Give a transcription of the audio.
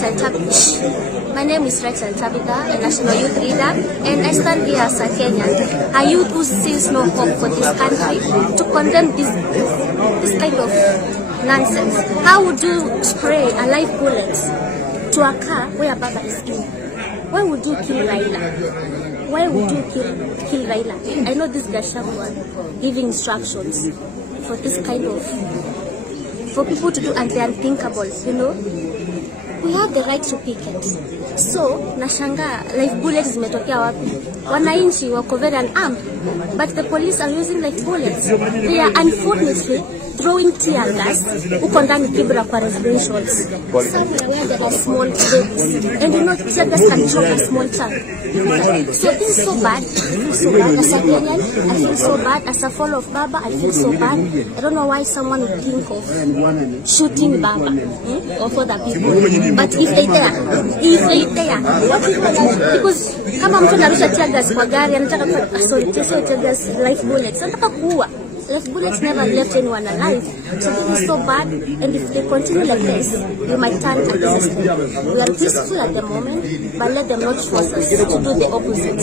My name is Rexel Tabitha, a national youth leader, and I stand here as a Kenyan, a youth who sees no hope for this country, to condemn this kind of nonsense. How would you spray a live bullet to a car where Baba is in? Why would you kill Raila? Why would you kill Raila? I know this Gachagua giving instructions for this kind of, for people to do the unthinkable, you know. We have the right to picket. So, nashanga, live bullets zimetokea wapi? Wananchi wako very unarmed, but the police are using live bullets. They are unfortunately throwing tear gas uko ndani Kibra kwa residentials. Somewhere where there are small babies. And you know, tear gas can drop a small child. So this is so bad. I feel so bad as a Kenyan. I feel so bad as a follower of Baba. I feel so bad. I don't know why someone would think of shooting Baba or for the people. But if they dare, what is that? Because kama mtu anarusha tear gas kwa gari, anataka tear gas live bullets, anataka kuua. Live bullets never left anyone alive. So this is so bad, and if they continue like this, we might turn against them. We are peaceful at the moment, but let them not force us to do the opposite.